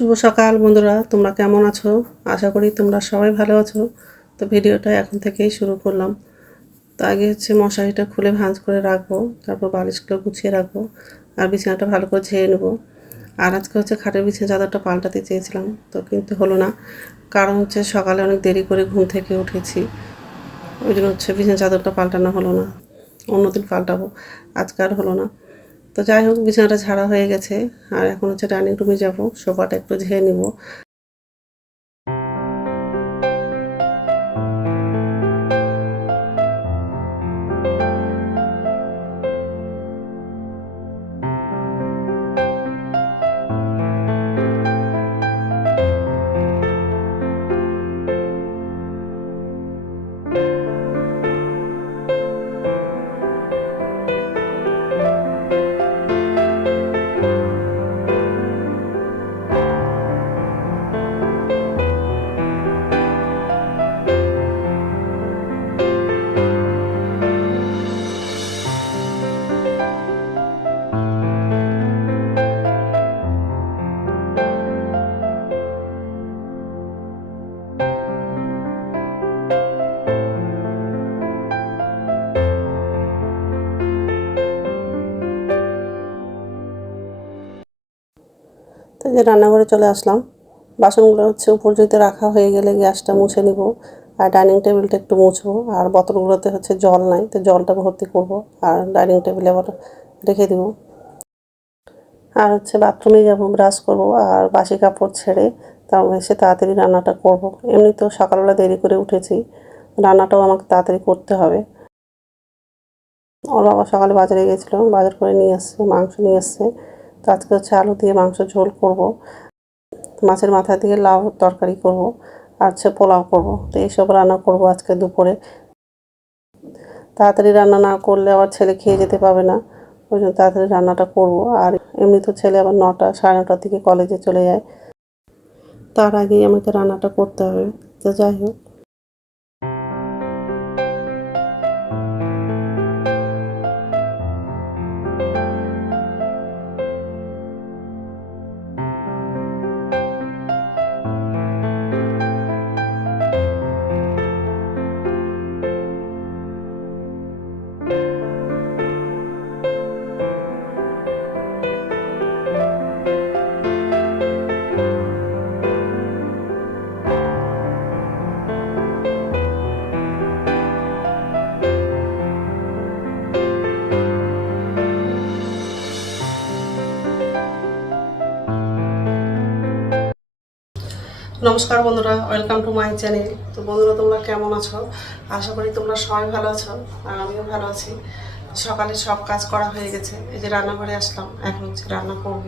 শুভ সকাল বন্ধুরা, তোমরা কেমন আছো? আশা করি তোমরা সবাই ভালো আছো। তো ভিডিওটা এখন থেকেই শুরু করলাম। তো আগে মশারিটা খুলে ভাঁজ করে রাখবো, তারপর বালিশগুলো গুছিয়ে রাখবো আর বিছানাটা ভালো করে ঝেড়ে নেবো। আর আজকে খাটের বিছানা চাদরটা পাল্টাতে চেয়েছিলাম, তো কিন্তু হলো না। কারণ সকালে অনেক দেরি করে ঘুম থেকে উঠেছি, ওই জন্য বিছানা চাদরটা পাল্টানো হলো না। অন্যদিন পাল্টাবো, আজকে আর হলো না। তো যাই হোক, বিছানাটা ঝাড়া হয়ে গেছে। আর এখন ডাইনিং রুমে যাবো, সোফাটা একটু ঝেড়ে নিব। তো রান্নাঘরে চলে আসলাম। বাসনগুলো উপর রাখা হয়ে গেলে গ্যাসটা মুছে নিব, আর ডাইনিং টেবিলটা একটু মুছবো। আর বোতলগুলোতে জল নাই, তো জলটা ভর্তি করব আর ডাইনিং টেবিলে আবার রেখে দিব। আর বাথরুমে যাব, ব্রাশ করব আর বাসি কাপড় ছেড়ে তারপর এসে তাড়াতাড়ি রান্নাটা করব। এমনি তো সকালবেলা দেরি করে উঠেছি, রান্নাটাও আমাকে তাড়াতাড়ি করতে হবে। ওর বাবা সকালে বাজারে গেছিলো, বাজার করে নিয়ে আসছে, মাংস নিয়ে আসছে। তো আজকে আলু দিয়ে মাংস ঝোল করব, মাছের মাথা দিয়ে লাউ তরকারি করব, আর পোলাও করব। তো এইসব রান্না করব আজকে দুপুরে। তাড়াতাড়ি রান্না না করলে আবার ছেলে খেয়ে যেতে পাবে না, ওই জন্য তাড়াতাড়ি রান্নাটা করব। আর এমনি তো ছেলে আবার 9টা সাড়ে 9টার দিকে কলেজে চলে যায়, তার আগেই আমাকে রান্নাটা করতে হবে। তো যাই হোক, নমস্কার বন্ধুরা, ওয়েলকাম টু মাই চ্যানেল। তো বন্ধুরা, তোমরা কেমন আছো? আশা করি তোমরা সবাই ভালো আছো, আর আমিও ভালো আছি। সকালে সব কাজ করা হয়ে গেছে, এই যে রান্নাঘরে আসলাম, এখন রান্না করব।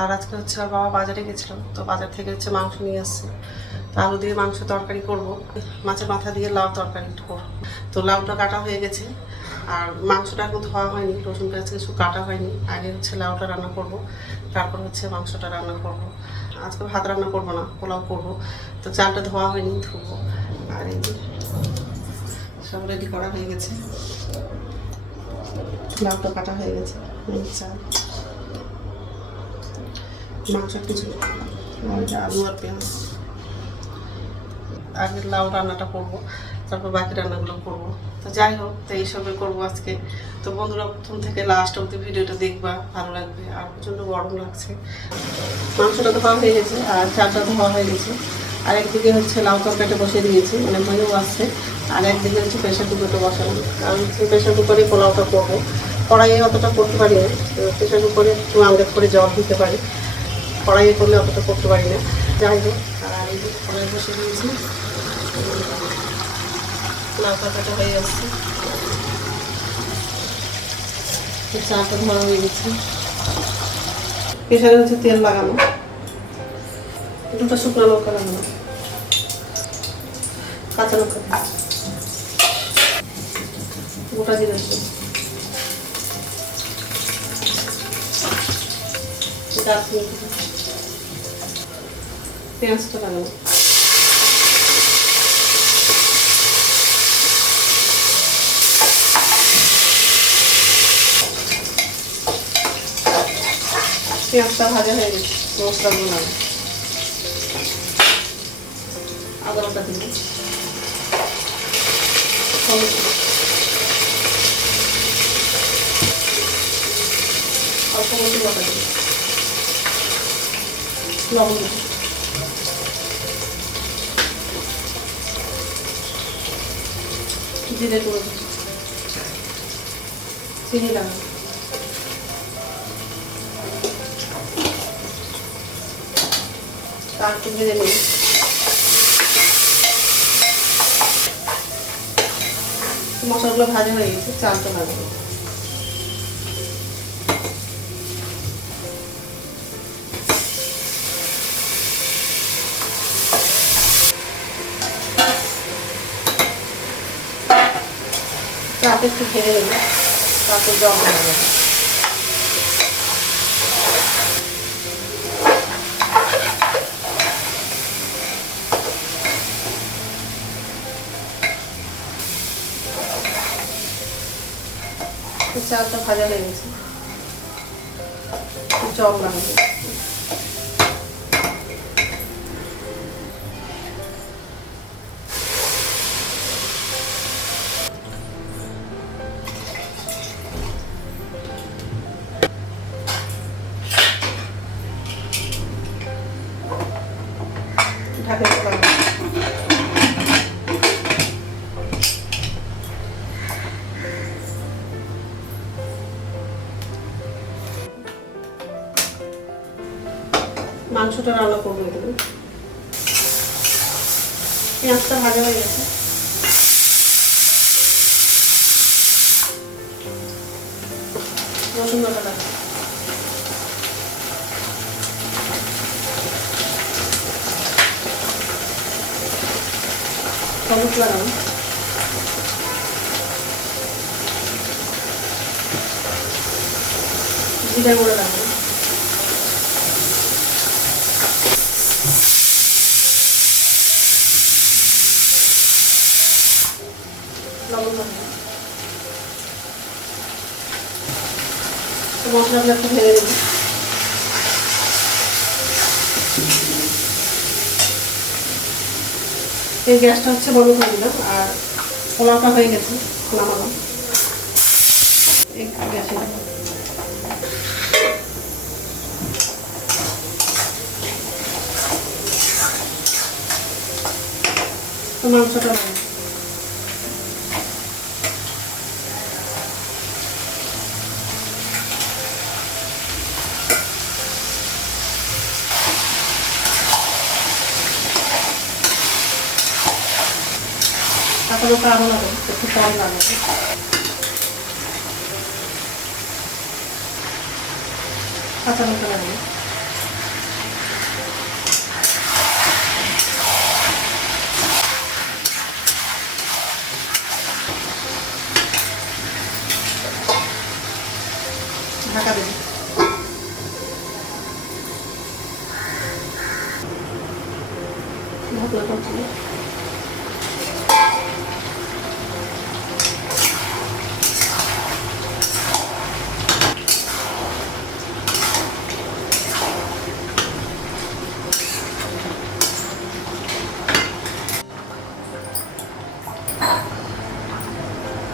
আর আজকে ওর বাবা বাজারে গেছিলো, তো বাজার থেকে মাংস নিয়ে আসছে। তো আলু দিয়ে মাংস তরকারি করব, মাছের মাথা দিয়ে লাউ তরকারি করব। তো লাউটা কাটা হয়ে গেছে, আর মাংসটা এখন ধোয়া হয়নি, রসুন পেঁয়াজ কিছু কাটা হয়নি। আগে লাউটা রান্না করব, তারপর মাংসটা রান্না করব। আজকে ভাত রান্না করব না, পোলাও করব। তো চালটা ধোয়া হয়নি, ধুবো। আর এই যে সব রেডি করা হয়ে গেছে, লাউটা কাটা হয়ে গেছে, চাল, মাংসের কিছু, আলু আর পেঁয়াজ। আগে লাউ রান্নাটা করবো, তারপর বাকি রান্নাগুলো করবো। তো যাই হোক, তো এইসবে করবো আজকে। তো বন্ধুরা, প্রথম থেকে লাস্ট অবধি ভিডিওটা দেখবা, ভালো লাগবে। আর প্রচণ্ড গরম লাগছে। মাংসটা ধোয়া হয়ে গেছে আর চালটা ধোয়া হয়ে গেছে। আর একদিকে লাউ তরকারিটা বসিয়ে দিয়েছি, মানে হয়েও আসছে। আর একদিকে প্রেশার কুকারটা বসানো, কারণ প্রেশার কুকারে পোলাওটা করবো। কড়াইয়ে অতটা করতে পারি না, প্রেশার কুকারে একটু আমলেট করে জল দিতে পারি, কড়াইয়ে করলে অতটা করতে পারি না। যাই হোক, আর এই যে কড়াই বসে দিয়েছি, লাউ তরকারিটা হয়ে যাচ্ছে, চাটা ধরা হয়ে গেছে। প্রেশারে তেল লাগানো, দুটো শুকনো লঙ্কা লাগানো, কাঁচা লঙ্কা, গোটা জিরে, পেঁয়াজটা লাগানো, পেঁয়াজটা ভাজা হয়ে গেছে, মশলাগুলো লাগে। আদা বাটা দিবি, অল্প মতো বাটা দিবি, লবণ দিবি, জিরে গুঁড়ো দিবি, চিনি লাগাবি, তারপর ভেজে নিবি। মশলাগুলো ভাজা হয়ে গেছে, চালটা লাগাবো। চালটা একটু ভেজে নেব, তারপর জল লাগাবো। চালটা ভাজা হয়ে গেছে, জল লাগাবো। ঢাকা দিয়ে লাগাবো। মাংসটা রান্না করবো এগুলো। পেঁয়াজটা ভাজা হয়ে গেছে, রসুন বাটা লাগবে, হলুদ লাগাবো, জিরা গুঁড়ো লাগাবো, লবণ লাগাবো। মশলাগুলো একটু ভেজে নেব। এই গ্যাসটা হচ্ছে বন্ধ করে দিলাম, আর পোলাওটা হয়ে গেছে, নামালাম। এই গ্যাসে তো মাংসটা তারপরে আরও লাগাবো, একটু কম লাগাবো। কাঁচা লঙ্কা লাগাবো, ঢাকা দেবো। ঢাকনা করছি,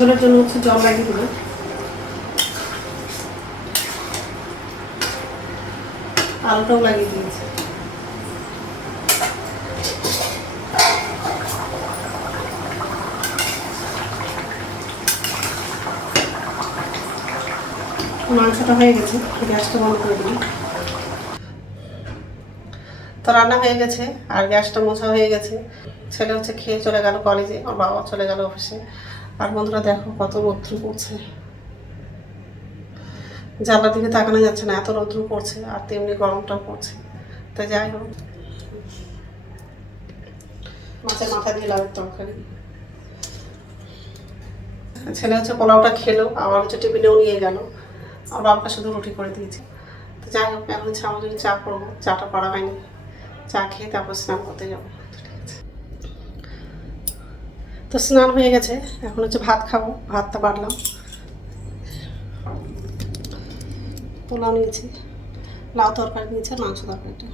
ঝোলের জন্য হচ্ছে জল লাগিয়ে দেবো। আলুটাও লাগিয়ে দিয়েছি। মাংসটা হয়ে গেছে, গ্যাসটা বন্ধ করে দিই। তো রান্না হয়ে গেছে আর গ্যাসটা মোছা হয়ে গেছে। ছেলে হচ্ছে খেয়ে চলে গেল কলেজে, ওর বাবা চলে গেল অফিসে। আর বন্ধুরা দেখো কত রৌদ্র পড়ছে, জানলার দিকে তাকানো যাচ্ছে না, এত রৌদ্র পড়ছে, আর তেমনি গরমটাও পড়ছে। তো যাই হোক, মাছের মাথা দিয়ে লাউয়ের তরকারি। ছেলে হচ্ছে পোলাওটা খেলো, আবার হচ্ছে টিফিনেও নিয়ে গেল, আর বাবাকে শুধু রুটি করে দিয়েছি। তো যাই হোক, এখন হচ্ছে আমার জন্য চা করবো, চাটা করা হয়নি, চা খেয়ে তারপর স্নান করতে যাবো। তো স্নান হয়ে গেছে, এখন হচ্ছে ভাত খাবো। ভাতটা বাড়লাম, পোলাও নিয়েছি, লাউ তরকারি নিয়েছি, মাংস তরকারিটা।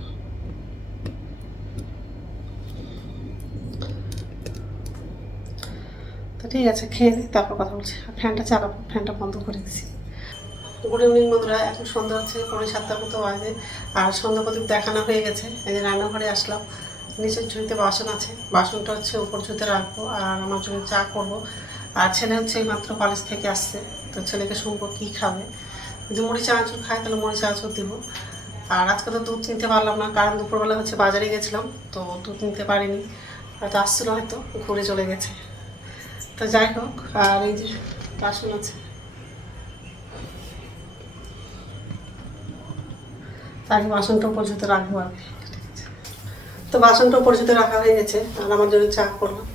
তো ঠিক আছে, খেয়ে দিই, তারপর কথা বলছি। আর ফ্যানটা চালাবো, ফ্যানটা বন্ধ করে দিছি। গুড ইভিনিং বন্ধুরা, এখন সন্ধ্যা হচ্ছে 7:45 মতো বাজে। আর সন্ধ্যা প্রদীপ দেখানো হয়ে গেছে। এই যে রান্নাঘরে আসলাম, নিচের ঝুড়িতে বাসন আছে, বাসনটা হচ্ছে উপর ঝুড়িতে রাখবো। আর আমার জন্য চা করবো। আর ছেলে হচ্ছে এই মাত্র কলেজ থেকে আসছে, তো ছেলেকে শুনবো কী খাবে। যদি মুড়ি চানাচুর খায় তাহলে মুড়ি চানাচুর দিব। আর আজকে তো দুধ নিতে পারলাম না, কারণ দুপুরবেলা হচ্ছে বাজারে গেছিলাম, তো দুধ নিতে পারিনি। হয়তো আসছিলো, হয়তো ঘুরে চলে গেছে। তো যাই হোক, আর এই যে বাসন আছে, তাই বাসনটা উপর ঝুঁতে রাখবো আগে। তো বাসনটা উপর ঝুঁতে রাখা হয়ে গেছে, আর আমার জন্য চা করলাম।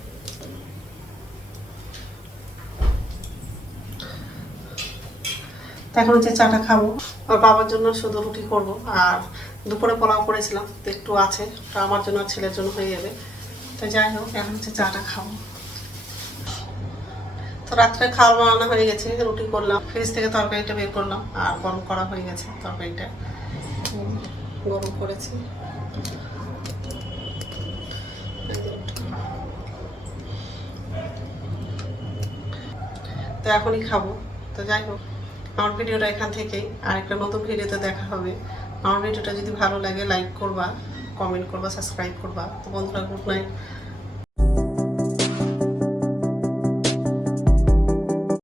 এখন হচ্ছে চাটা খাবো। আর বাবার জন্য শুধু রুটি করবো। আর দুপুরে পোলাও করেছিলাম, তো একটু আছে, ওটা আমার জন্য আর ছেলের জন্য হয়ে যাবে। তো যাই হোক, এখন হচ্ছে চাটা খাবো। তো রাত্রে খাওয়া বানানো হয়ে গেছে, রুটি করলাম, ফ্রিজ থেকে তরকারিটা বের করলাম, আর গরম করা হয়ে গেছে তরকারিটা। গরম করেছি, তো এখনই খাবো। তো যাই হোক, আমার ভিডিওটা এখান থেকেই, আর একটা নতুন ভিডিওতে দেখা হবে। আমার ভিডিওটা যদি ভালো লাগে লাইক করবা, কমেন্ট করবা, সাবস্ক্রাইব করবা। তো বন্ধুরা, গুড নাইট।